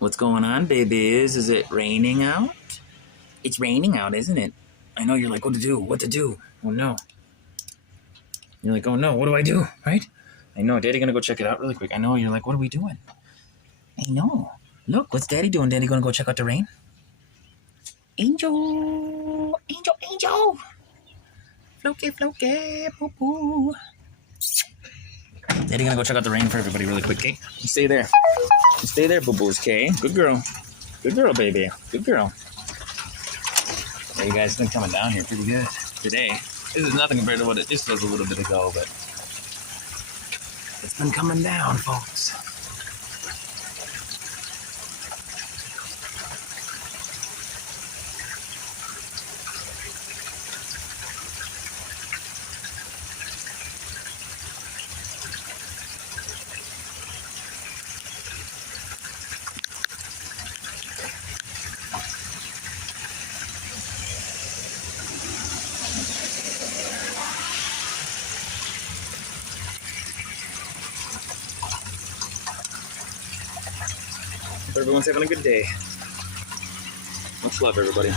What's going on, babies? Is it raining out? It's raining out, isn't it? I know you're like, what to do? What to do? Oh no. You're like, oh no, what do I do? Right? I know, Daddy gonna go check it out really quick. I know, you're like, what are we doing? I know. Look, what's Daddy doing? Daddy gonna go check out the rain? Angel! Angel, angel! Floki, floki, poo poo. Daddy gonna go check out the rain for everybody really quick, okay? You stay there. You stay there, boo-boos, okay? Good girl. Good girl, baby. Good girl. Yeah, you guys been coming down here pretty good today. This is nothing compared to what it just was a little bit ago, but it's been coming down, folks. Hope everyone's having a good day. Much love, everybody.